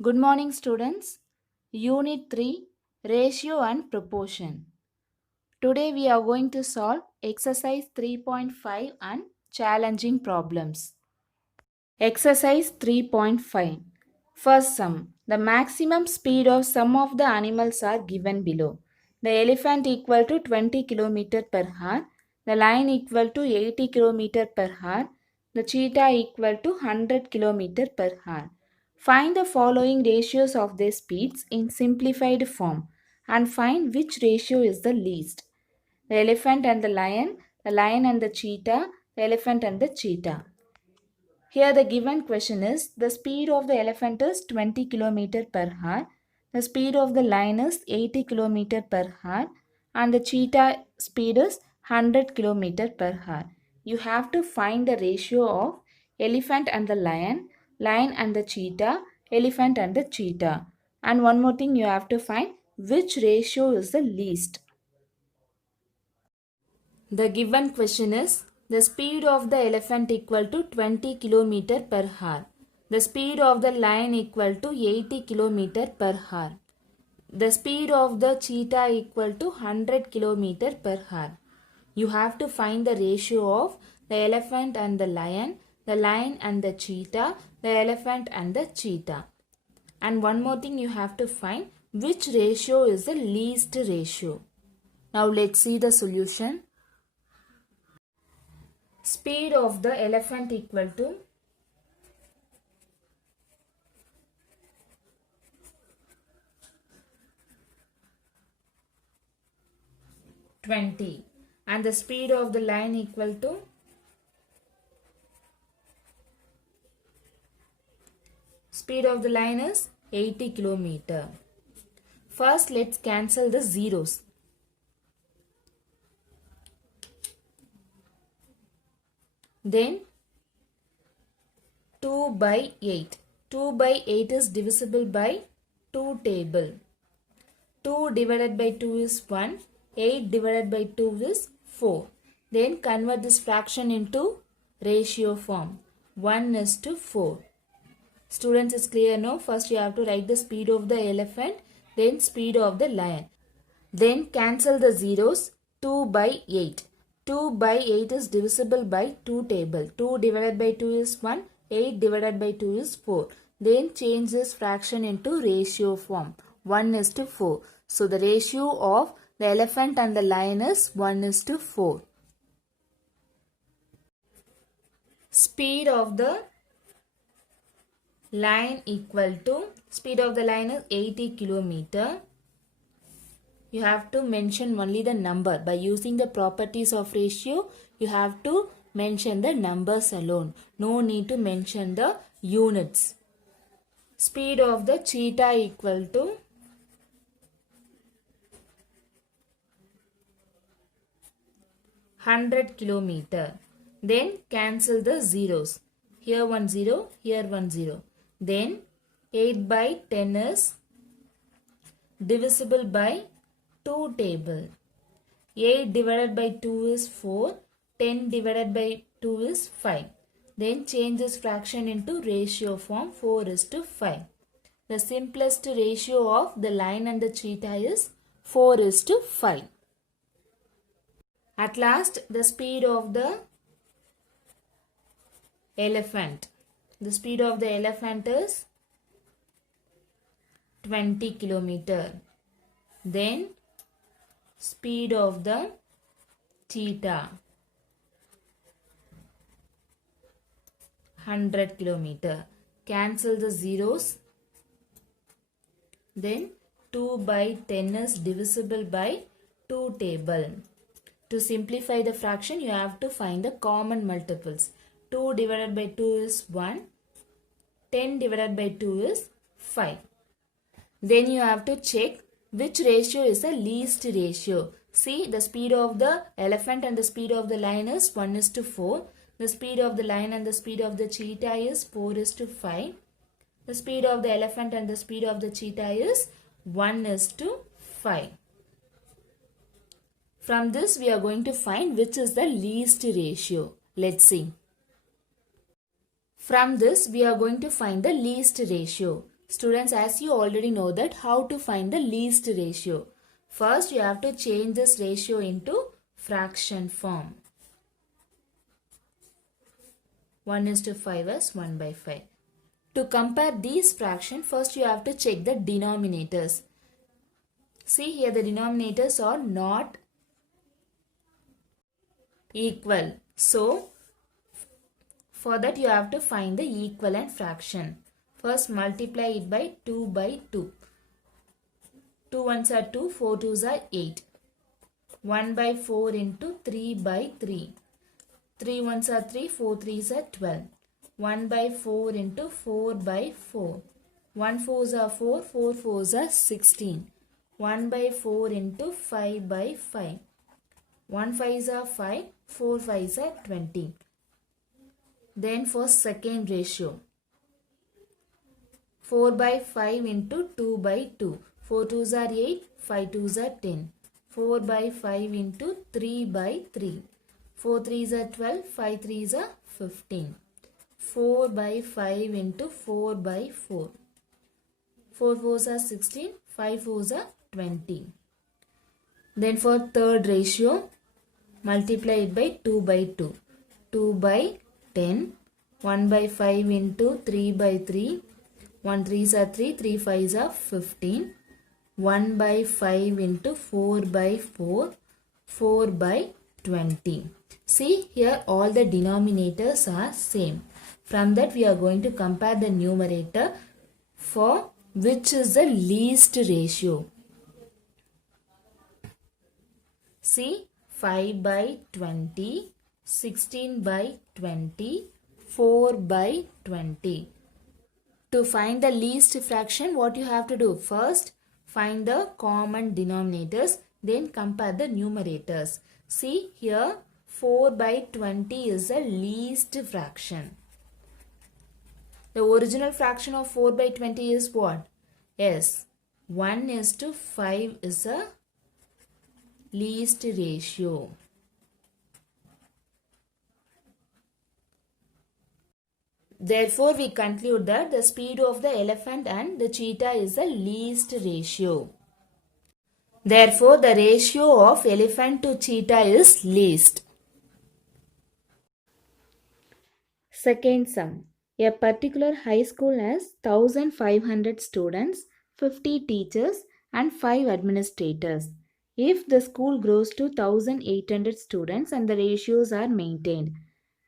Good morning, students. Unit 3 Ratio and Proportion. Today we are going to solve exercise 3.5 and challenging problems. Exercise 3.5. First sum. The maximum speed of some of the animals are given below. The elephant equal to 20 km per hour. The lion equal to 80 km per hour. The cheetah equal to 100 km per hour. Find the following ratios of their speeds in simplified form and find which ratio is the least. The elephant and the lion and the cheetah, the elephant and the cheetah. Here the given question is the speed of the elephant is 20 km per hour, the speed of the lion is 80 km per hour and the cheetah speed is 100 km per hour. You have to find the ratio of elephant and the lion and the cheetah, elephant and the cheetah. And one more thing, you have to find which ratio is the least. The given question is the speed of the elephant equal to 20 km per hour. The speed of the lion equal to 80 km per hour. The speed of the cheetah equal to 100 km per hour. You have to find the ratio of the elephant and the lion and the cheetah, the elephant and the cheetah. And one more thing, you have to find which ratio is the least ratio. Now let's see the solution. Speed of the elephant equal to 20 and the speed of the lion equal to speed of the lion is 80 km. First let's cancel the zeros. Then 2 by 8. 2 by 8 is divisible by 2 table. 2 divided by 2 is 1. 8 divided by 2 is 4. Then convert this fraction into ratio form. 1 is to 4. Students, is clear now? First you have to write the speed of the elephant, then speed of the lion. Then cancel the zeros. 2 by 8. 2 by 8 is divisible by 2 table. 2 divided by 2 is 1. 8 divided by 2 is 4. Then change this fraction into ratio form. 1 is to 4. So the ratio of the elephant and the lion is 1 is to 4. Speed of the lion equal to, speed of the lion is 80 km. You have to mention only the number. By using the properties of ratio, you have to mention the numbers alone. No need to mention the units. Speed of the cheetah equal to 100 km. Then cancel the zeros. Here 1 0, here 1 0. Then 8 by 10 is divisible by 2 table. 8 divided by 2 is 4. 10 divided by 2 is 5. Then change this fraction into ratio form. 4 is to 5. The simplest ratio of the lion and the cheetah is 4 is to 5. At last, the speed of the elephant. The speed of the elephant is 20 km. Then speed of the cheetah 100 km. Cancel the zeros. Then 2 by 10 is divisible by 2 table. To simplify the fraction, you have to find the common multiples. 2 divided by 2 is 1. 10 divided by 2 is 5. Then you have to check which ratio is the least ratio. See, the speed of the elephant and the speed of the lion is 1 is to 4. The speed of the lion and the speed of the cheetah is 4 is to 5. The speed of the elephant and the speed of the cheetah is 1 is to 5. From this we are going to find which is the least ratio. Let's see. From this we are going to find the least ratio. Students, as you already know that how to find the least ratio. First, you have to change this ratio into fraction form. 1:5 is 1/5. To compare these fractions, first you have to check the denominators. See here, the denominators are not equal. So, for that you have to find the equivalent fraction. First, multiply it by 2/2. 2 ones are 2, 4 twos are 8. 1/4 into 3/3. 3 ones are 3, 4 threes are 12. 1/4 into 4/4. 1 fours are 4, 4 fours are 16. 1/4 into 5/5. 1 fives are 5, 4 fives are 20. Then for second ratio, 4/5 into 2/2. 4 twos are 8, 5 twos are 10. 4/5 into 3/3. 4 threes are 12, 5 threes are 15. 4/5 into 4/4. 4 fours are 16, 5 fours are 20. Then for third ratio, multiply it by 2/2. 2/10. 1/5 into 3/3. 1 threes are 3, 3 fives are 15. 1/5 into 4/4. 4/20. See here, all the denominators are same. From that we are going to compare the numerator for which is the least ratio. See, 5/20, 16/20, 4/20. To find the least fraction, what you have to do? First, find the common denominators, then compare the numerators. See here, 4/20 is the least fraction. The original fraction of 4/20 is what? Yes, 1:5 is a least ratio. Therefore, we conclude that the speed of the elephant and the cheetah is the least ratio. Therefore, the ratio of elephant to cheetah is least. Second sum. A particular high school has 1,500 students, 50 teachers and 5 administrators. If the school grows to 1,800 students and the ratios are maintained,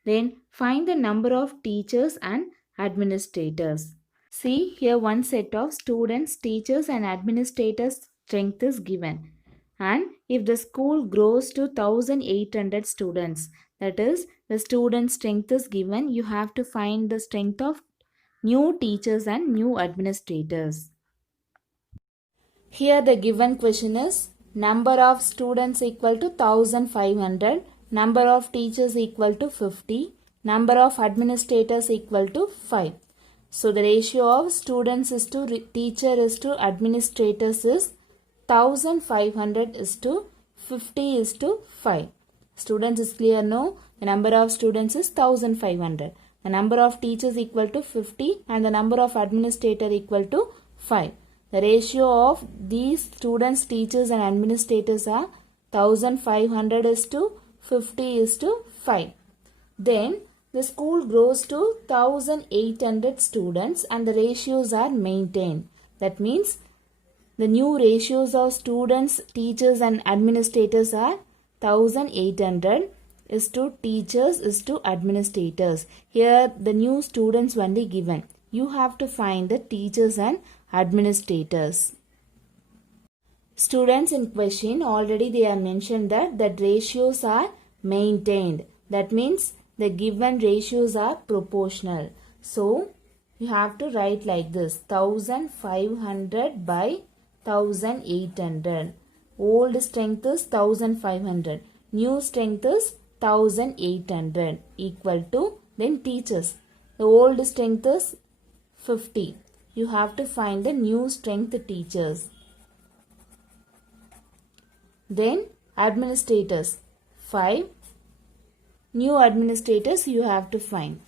then find the number of teachers and administrators. See here, one set of students, teachers and administrators strength is given. And if the school grows to 1,800 students, that is, the student strength is given, you have to find the strength of new teachers and new administrators. Here the given question is, number of students equal to 1,500, number of teachers equal to 50, number of administrators equal to 5. So the ratio of students is to teacher is to administrators is 1,500 is to 50 is to 5. Students is clear, no? The number of students is 1,500. The number of teachers equal to 50 and the number of administrator equal to 5. The ratio of these students, teachers and administrators are 1,500 is to 50 is to 5. Then the school grows to 1,800 students and the ratios are maintained. That means the new ratios of students, teachers and administrators are 1,800 is to teachers is to administrators. Here the new students only given. You have to find the teachers and administrators. Students in question, already they are mentioned that ratios are maintained. That means the given ratios are proportional. So you have to write like this: 1,500 by 1,800. Old strength is 1,500. New strength is 1,800 equal to, then teachers. The old strength is 50. You have to find the new strength teachers. Then administrators 5. New administrators you have to find.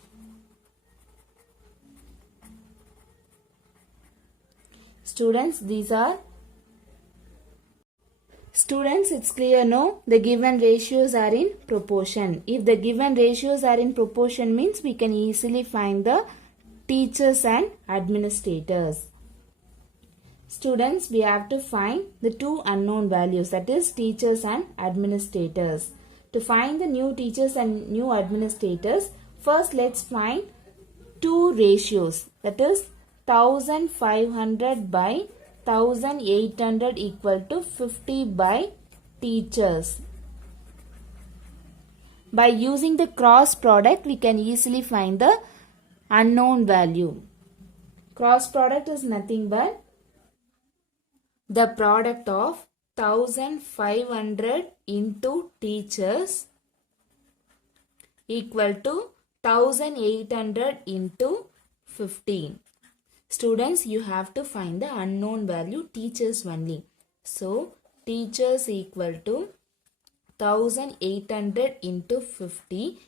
Students, it's clear, no? The given ratios are in proportion. If the given ratios are in proportion means we can easily find the teachers and administrators. Students, we have to find the two unknown values, that is teachers and administrators. To find the new teachers and new administrators, first let's find two ratios, that is 1500 by 1800 equal to 50 by teachers. By using the cross product, we can easily find the unknown value. Cross product is nothing but the product of 1500 into teachers equal to 1800 into 15. Students, you have to find the unknown value teachers only. So, teachers equal to 1800 into 50.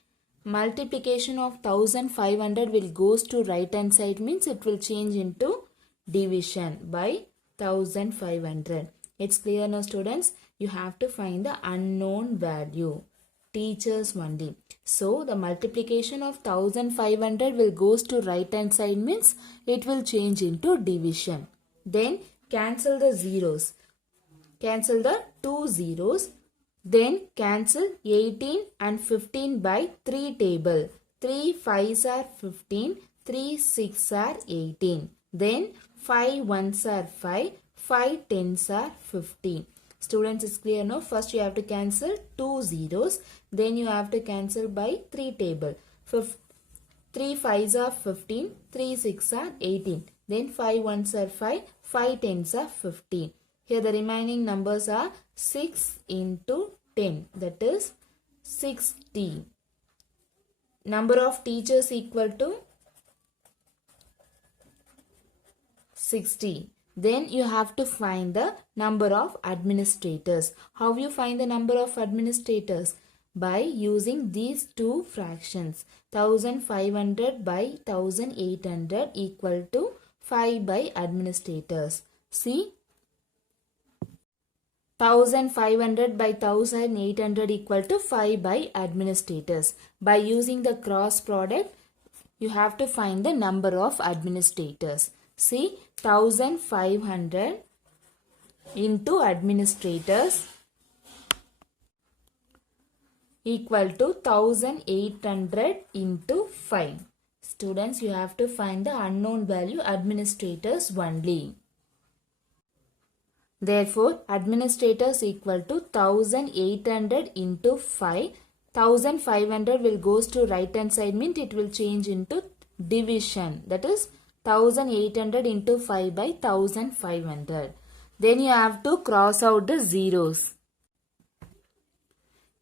Multiplication of 1500 will goes to right hand side means it will change into division by 1500. It's clear now, students? You have to find the unknown value teachers only. So the multiplication of 1500 will goes to right hand side means it will change into division. Then cancel the zeros. Cancel the two zeros. Then cancel 18 and 15 by 3 table. 3 5s are 15. 3 6 are 18. Then 5 1s are 5. 5 10s are 15. Students, is clear now? First you have to cancel two zeros. Then you have to cancel by 3 table. 3 5s are 15. 3 6 are 18. Then 5 1s are 5. 5 10s are 15. Here the remaining numbers are 6 into 10. That is 60. Number of teachers equal to 60. Then you have to find the number of administrators. How you find the number of administrators? By using these two fractions. 1500 by 1800 equal to 5 by administrators. See? 1500 by 1800 equal to 5 by administrators. By using the cross product, you have to find the number of administrators. See, 1500 into administrators equal to 1800 into 5. Students, you have to find the unknown value administrators only. Therefore, administrators equal to 1800 into 5. 1500 will goes to right hand side means it will change into division. That is 1800 into 5 by 1500. Then you have to cross out the zeros.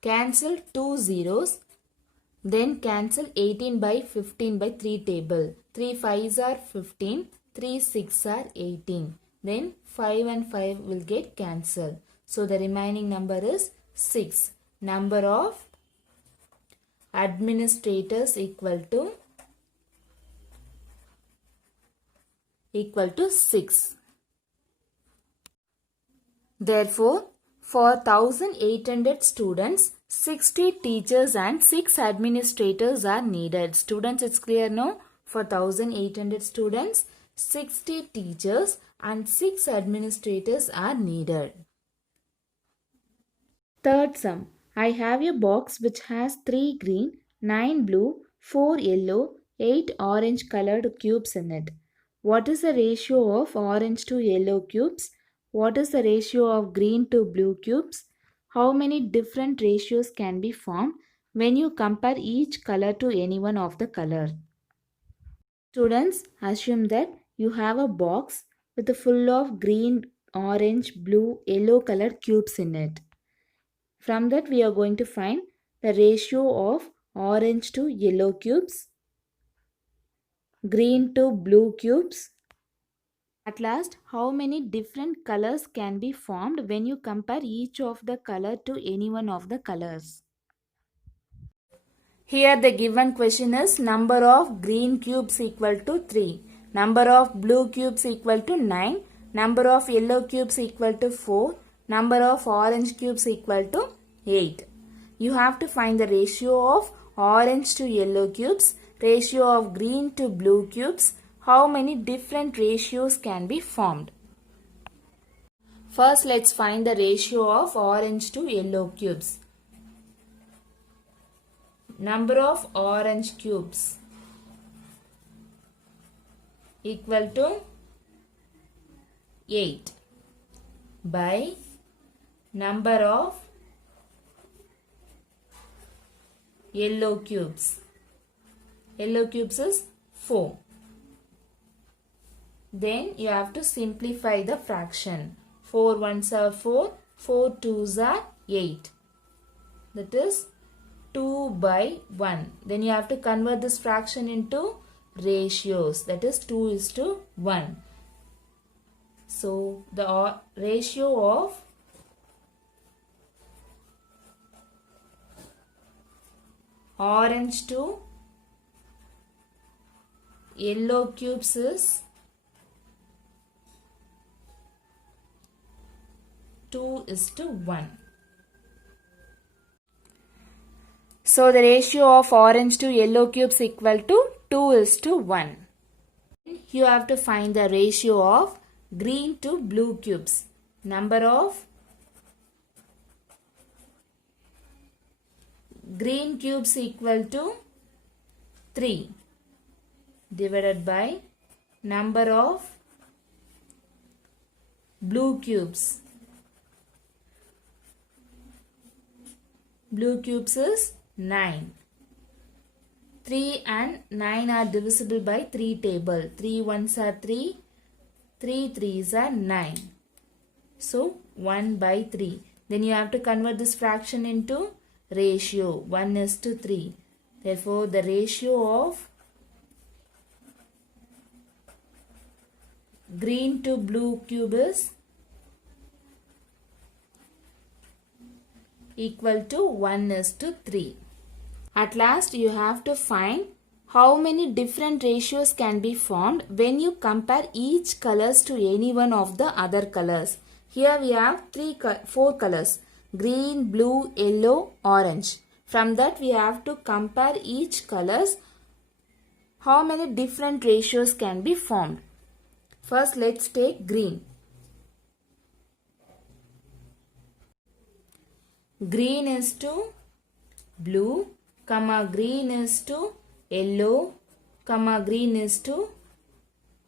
Cancel two zeros. Then cancel 18 by 15 by 3 table. 3 5s are 15. 3 6 are 18. Then 5 and 5 will get cancelled. So the remaining number is 6. Number of administrators equal to 6. Therefore, for 1800 students, 60 teachers and 6 administrators are needed. Students, it's clear now? For 1800 students, 60 teachers and 6 administrators are needed. Third sum. I have a box which has 3 green, 9 blue, 4 yellow, 8 orange colored cubes in it. What is the ratio of orange to yellow cubes? What is the ratio of green to blue cubes? How many different ratios can be formed when you compare each color to any one of the color? Students, assume that you have a box with full of green, orange, blue, yellow color cubes in it. From that we are going to find the ratio of orange to yellow cubes, green to blue cubes. At last, how many different colors can be formed when you compare each of the color to any one of the colors? Here the given question is number of green cubes equal to 3, number of blue cubes equal to 9, Number of yellow cubes equal to 4. Number of orange cubes equal to 8. You have to find the ratio of orange to yellow cubes, ratio of green to blue cubes. How many different ratios can be formed? First, let's find the ratio of orange to yellow cubes. Number of orange cubes equal to 8 by number of yellow cubes. Yellow cubes is 4. Then you have to simplify the fraction. 4 ones are 4, 4 twos are 8. That is 2 by 1. Then you have to convert this fraction into ratios. That is 2 is to 1. So the ratio of orange to yellow cubes is 2 is to 1. So the ratio of orange to yellow cubes equal to 2 is to 1. You have to find the ratio of green to blue cubes. Number of green cubes equal to 3 divided by number of blue cubes. Blue cubes is 9. 3 and 9 are divisible by 3 table. 3 ones are 3. 3 threes are 9. So 1 by 3. Then you have to convert this fraction into ratio. 1 is to 3. Therefore the ratio of green to blue cube is equal to 1 is to 3. At last you have to find how many different ratios can be formed when you compare each colors to any one of the other colors. Here we have 4 colors: green, blue, yellow, orange. From that we have to compare each colors. How many different ratios can be formed? First let's take green. Green is to blue, comma green is to yellow, comma green is to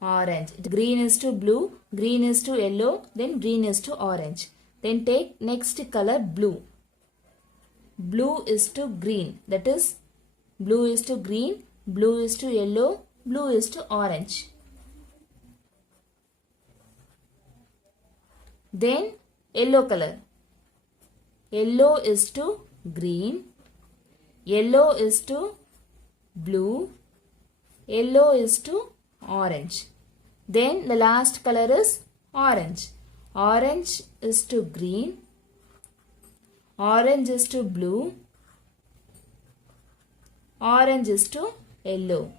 orange. Green is to blue, green is to yellow, then green is to orange. Then take next color blue. Blue is to green. That is blue is to green, blue is to yellow, blue is to orange. Then yellow color. Yellow is to green, yellow is to blue, yellow is to orange. Then the last color is orange. Orange is to green, orange is to blue, orange is to yellow.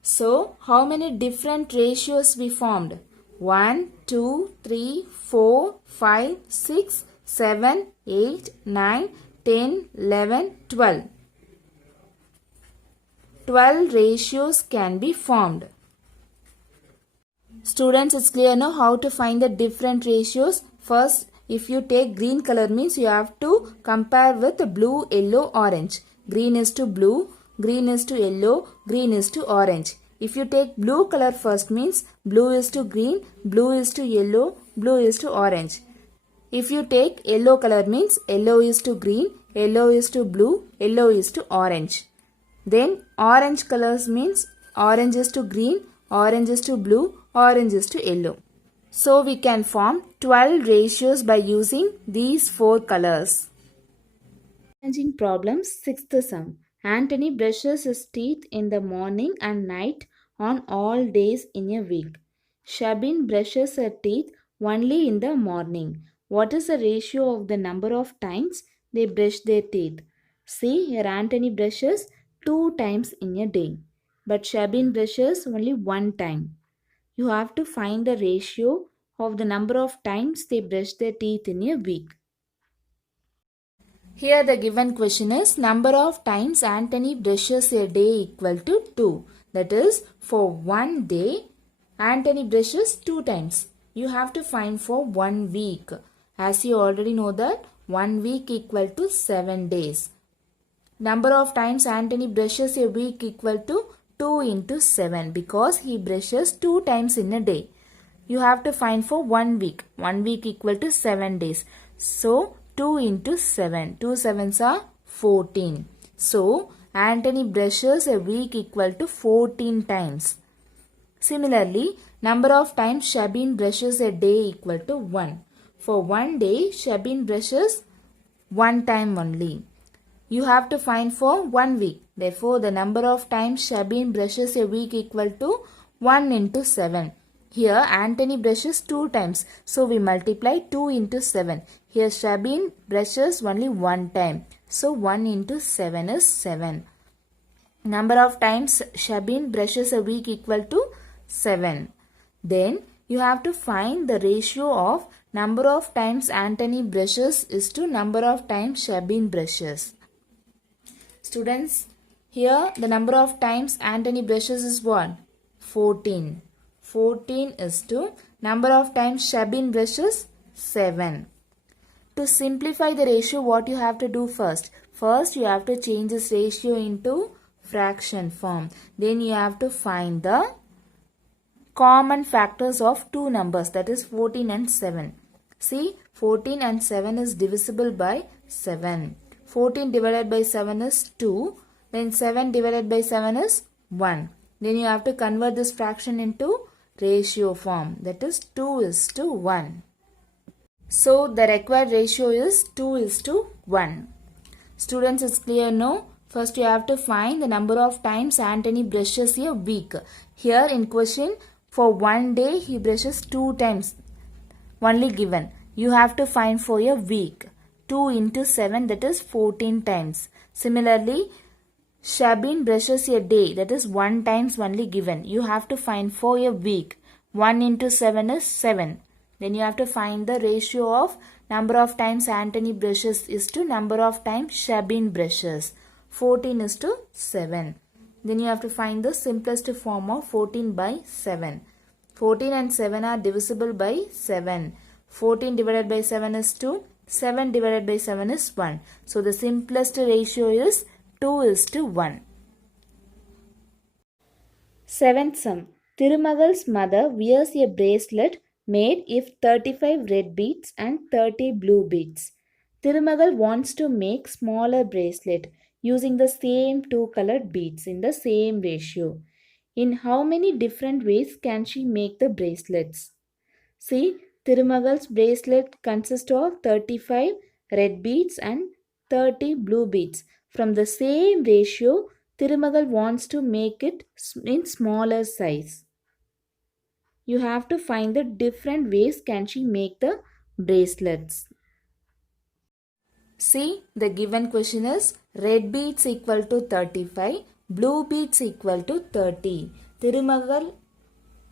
So, how many different ratios we formed? 1, 2, 3, 4, 5, 6, 7, 8, 9, 10, 11, 12. 12 ratios can be formed. Students, it's clear now how to find the different ratios. First, if you take green color means you have to compare with blue, yellow, orange. Green is to blue, green is to yellow, green is to orange. If you take blue color first means blue is to green, blue is to yellow, blue is to orange. If you take yellow color means yellow is to green, yellow is to blue, yellow is to orange. Then orange colors means orange is to green, orange is to blue, orange is to yellow. So we can form 12 ratios by using these 4 colors. Challenging problems, 6th sum. Anthony brushes his teeth in the morning and night on all days in a week. Shabin brushes her teeth only in the morning. What is the ratio of the number of times they brush their teeth? See, here Anthony brushes 2 times in a day, but Shabin brushes only 1 time. You have to find the ratio of the number of times they brush their teeth in a week. Here the given question is number of times Anthony brushes a day equal to 2. That is, for one day Anthony brushes 2 times. You have to find for 1 week. As you already know that 1 week equal to 7 days. Number of times Anthony brushes a week equal to 2 into 7 because he brushes 2 times in a day. You have to find for 1 week. 1 week equal to 7 days. So 2 into 7. 2 sevens are 14. So Anthony brushes a week equal to 14 times. Similarly, number of times Shabin brushes a day equal to 1. For one day, Shabin brushes 1 time only. You have to find for 1 week. Therefore, the number of times Shabin brushes a week equal to 1 into 7. Here, Anthony brushes 2 times. So, we multiply 2 into 7. Here, Shabin brushes only 1 time. So, 1 into 7 is 7. Number of times Shabin brushes a week equal to 7. Then, you have to find the ratio of number of times Anthony brushes is to number of times Shabin brushes. Students, here the number of times Anthony brushes is what? 14. 14 is to number of times Shabin brushes 7. To simplify the ratio, what you have to do first? First, you have to change this ratio into fraction form. Then you have to find the common factors of two numbers, that is 14 and 7. See, 14 and 7 is divisible by 7. 14 divided by 7 is 2. Then 7 divided by 7 is 1. Then you have to convert this fraction into ratio form, that is 2 is to 1. So the required ratio is 2 is to 1. Students, it's clear no? First you have to find the number of times Anthony brushes a week. Here in question, for one day he brushes 2 times only given. You have to find for a week. 2 into 7, that is 14 times. Similarly, Shabin brushes a day, that is 1 times only given. You have to find for a week. 1 into 7 is 7. Then you have to find the ratio of number of times Anthony brushes is to number of times Shabin brushes. 14 is to 7. Then you have to find the simplest form of 14 by 7. 14 and 7 are divisible by 7. 14 divided by 7 is 2. 7 divided by 7 is 1. So the simplest ratio is 2 is to 1. Seventh sum. Thirumagal's mother wears a bracelet made of 35 red beads and 30 blue beads. Thirumagal wants to make smaller bracelet using the same two colored beads in the same ratio. In how many different ways can she make the bracelets? See, Thirumagal's bracelet consists of 35 red beads and 30 blue beads. From the same ratio, Thirumagal wants to make it in smaller size. You have to find the different ways can she make the bracelets. See, the given question is red beads equal to 35, blue beads equal to 30. Thirumagal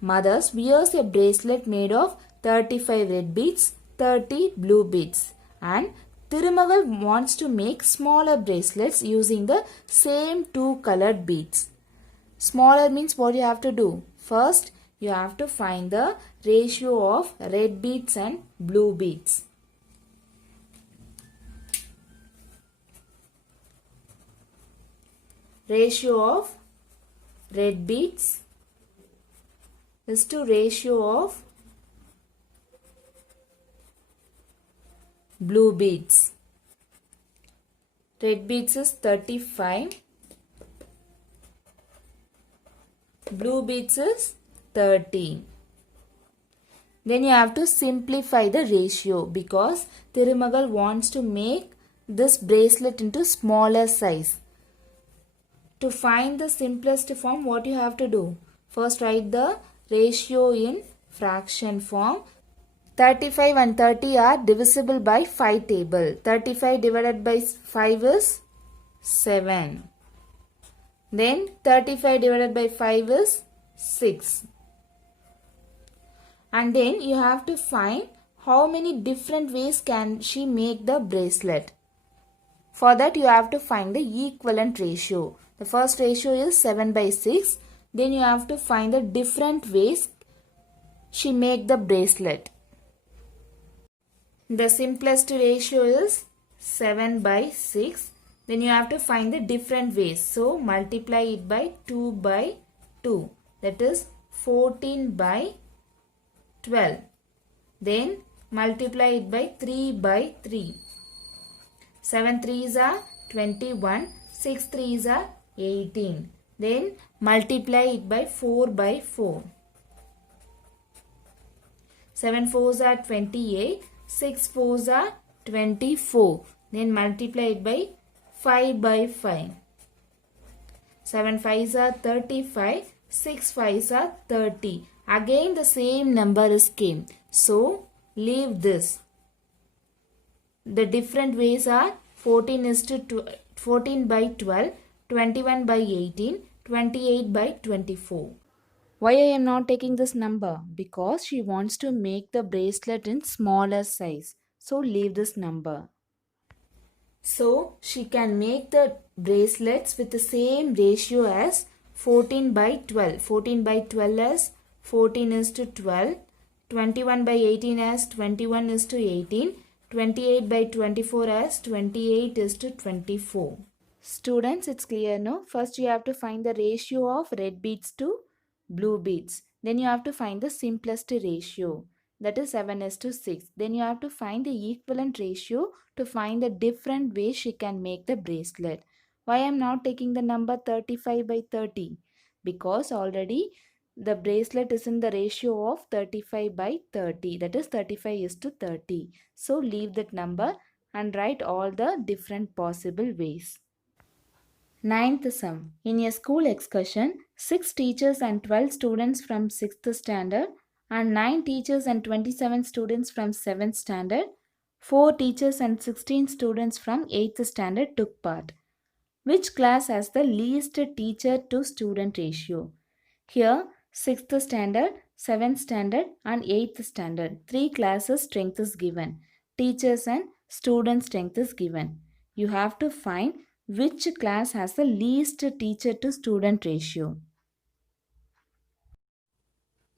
mothers wears a bracelet made of 35 red beads, 30 blue beads, and Thirumagal wants to make smaller bracelets using the same two colored beads. Smaller means what you have to do? First, you have to find the ratio of red beads and blue beads. Ratio of red beads is to ratio of blue beads. Red beads is 35. Blue beads is 30. Then you have to simplify the ratio because Thirumagal wants to make this bracelet into smaller size. To find the simplest form, what you have to do? First write the ratio in fraction form. 35 and 30 are divisible by 5 table. 35 divided by 5 is 7. Then 35 divided by 5 is 6. And then you have to find how many different ways can she make the bracelet. For that you have to find the equivalent ratio. The first ratio is 7 by 6. Then you have to find the different ways she make the bracelet. The simplest ratio is 7 by 6. Then you have to find the different ways. So multiply it by 2 by 2. That is 14 by 12. Then multiply it by 3 by 3. 7 3s are 21. 6 3s are 18. Then multiply it by 4 by 4. 7 4s are 28. 6 4s are 24. Then multiply it by 5 by 5. 7 5s are 35. 6 5s are 30. Again the same number is came. So leave this. The different ways are 14 by 12, 21 by 18, 28 by 24. Why I am not taking this number? Because she wants to make the bracelet in smaller size. So leave this number. So she can make the bracelets with the same ratio as 14 by 12. 14 by 12 as 14 is to 12. 21 by 18 as 21 is to 18. 28 by 24 as 28 is to 24. Students, it's clear, no? First you have to find the ratio of red beads to blue beads. Then you have to find the simplest ratio. That is 7 is to 6. Then you have to find the equivalent ratio to find the different ways she can make the bracelet. Why I am not taking the number 35 by 30? Because already the bracelet is in the ratio of 35 by 30. That is 35 is to 30. So leave that number and write all the different possible ways. Ninth sum. In a school excursion, 6 teachers and 12 students from 6th standard and 9 teachers and 27 students from 7th standard, 4 teachers and 16 students from 8th standard took part. Which class has the least teacher to student ratio? Here, 6th standard, 7th standard and 8th standard. 3 classes strength is given. Teachers and student strength is given. You have to find which class has the least teacher to student ratio.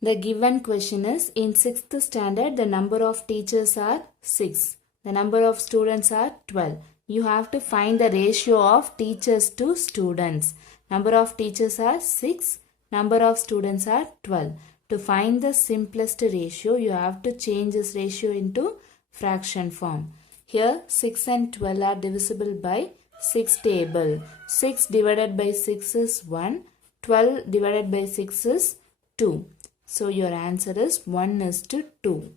The given question is, in 6th standard the number of teachers are 6. The number of students are 12. You have to find the ratio of teachers to students. Number of teachers are 6. Number of students are 12. To find the simplest ratio, you have to change this ratio into fraction form. Here 6 and 12 are divisible by 6 table. 6 divided by 6 is 1. 12 divided by 6 is 2. So your answer is 1 is to 2.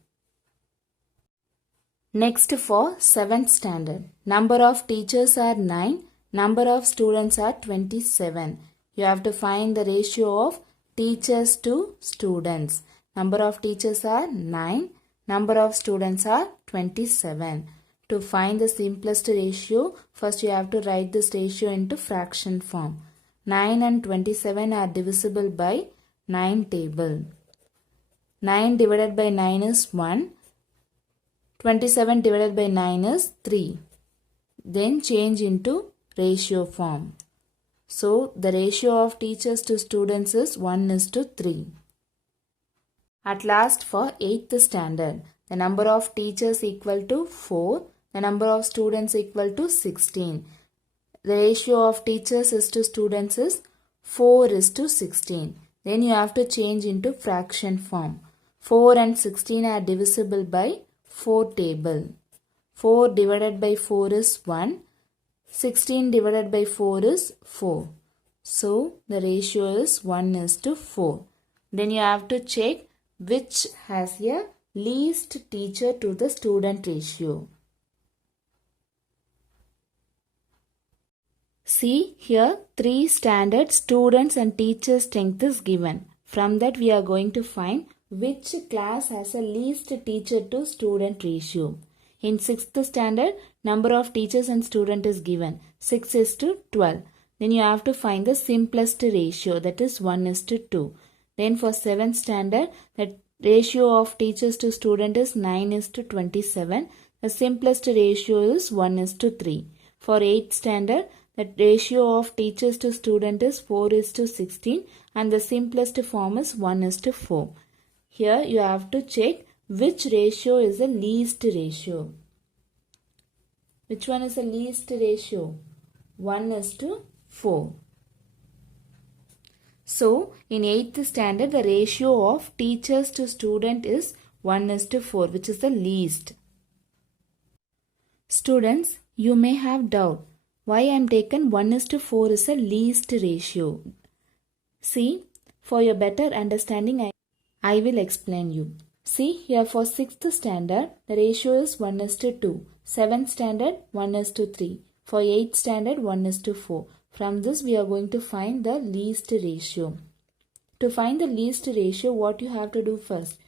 Next for 7th standard. Number of teachers are 9. Number of students are 27. You have to find the ratio of teachers to students. Number of teachers are 9. Number of students are 27. To find the simplest ratio, first you have to write this ratio into fraction form. 9 and 27 are divisible by 9 table. 9 divided by 9 is 1. 27 divided by 9 is 3. Then change into ratio form. So the ratio of teachers to students is 1 is to 3. At last for 8th standard, the number of teachers equal to 4. The number of students equal to 16. The ratio of teachers is to students is 4 is to 16. Then you have to change into fraction form. 4 and 16 are divisible by 4 table. 4 divided by 4 is 1. 16 divided by 4 is 4. So the ratio is 1 is to 4. Then you have to check which has a least teacher to the student ratio. See here 3 standard students and teachers strength is given. From that we are going to find which class has a least teacher to student ratio. In 6th standard, number of teachers and student is given. 6 is to 12. Then you have to find the simplest ratio, that is 1 is to 2. Then for 7th standard, the Ratio of teachers to student is 9 is to 27. The simplest ratio is 1 is to 3. For 8th standard, the ratio of teachers to student is 4 is to 16 and the simplest form is 1 is to 4. Here you have to check which ratio is the least ratio. Which one is the least ratio? 1 is to 4. So, in 8th standard, the ratio of teachers to student is 1 is to 4, which is the least. Students, you may have doubt. Why I am taken 1 is to 4 is the least ratio. See, for your better understanding, I will explain you. See, here for 6th standard, the ratio is 1 is to 2. 7th standard, 1 is to 3. For 8th standard, 1 is to 4. From this, we are going to find the least ratio. To find the least ratio, what you have to do first?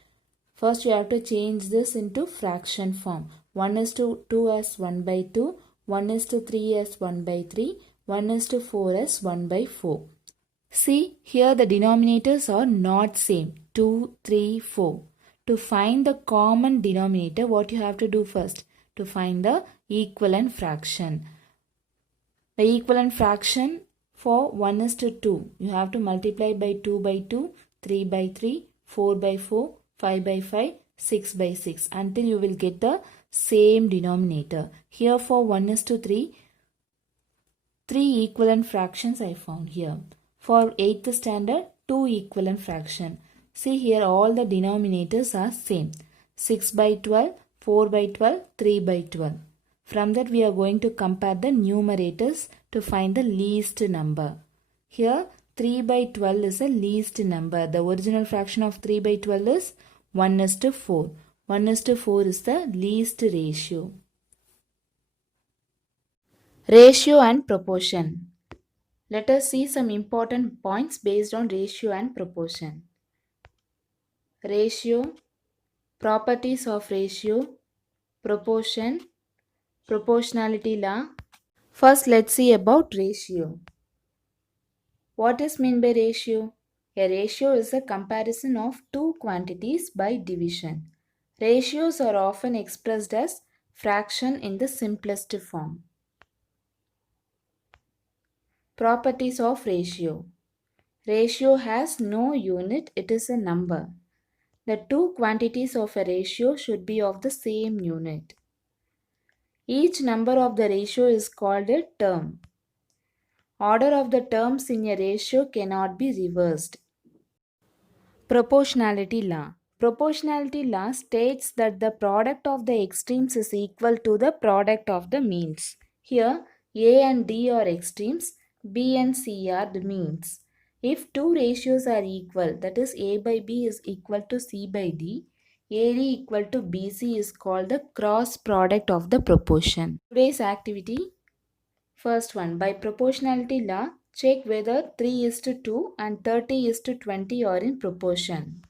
First, you have to change this into fraction form. 1 is to 2 as 1 by 2, 1 is to 3 as 1 by 3, 1 is to 4 as 1 by 4. See, here the denominators are not same. 2, 3, 4. To find the common denominator, what you have to do first? To find the equivalent fraction. The equivalent fraction for 1 is to 2. You have to multiply by 2 by 2, 3 by 3, 4 by 4, 5 by 5, 6 by 6 until you will get the same denominator. Here for 1 is to 3, 3 equivalent fractions I found here. For 8th standard, 2 equivalent fraction. See here all the denominators are same. 6 by 12, 4 by 12, 3 by 12. From that we are going to compare the numerators to find the least number. Here 3 by 12 is the least number. The original fraction of 3 by 12 is 1 is to 4. 1 is to 4 is the least ratio. Ratio and proportion. Let us see some important points based on ratio and proportion. Ratio, properties of ratio, proportion, proportionality law. First, let's see about ratio. What is meant by ratio? A ratio is a comparison of two quantities by division. Ratios are often expressed as fraction in the simplest form. Properties of ratio. Ratio has no unit, it is a number. The two quantities of a ratio should be of the same unit. Each number of the ratio is called a term. Order of the terms in a ratio cannot be reversed. Proportionality law. Proportionality law states that the product of the extremes is equal to the product of the means. Here, A and D are extremes, B and C are the means. If two ratios are equal, that is A by B is equal to C by D, AD equal to BC is called the cross product of the proportion. Today's activity. First one, by proportionality law, check whether 3 is to 2 and 30 is to 20 are in proportion.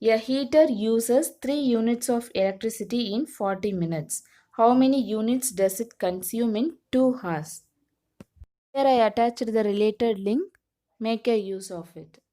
A heater uses 3 units of electricity in 40 minutes. How many units does it consume in 2 hours? Here I attached the related link. Make a use of it.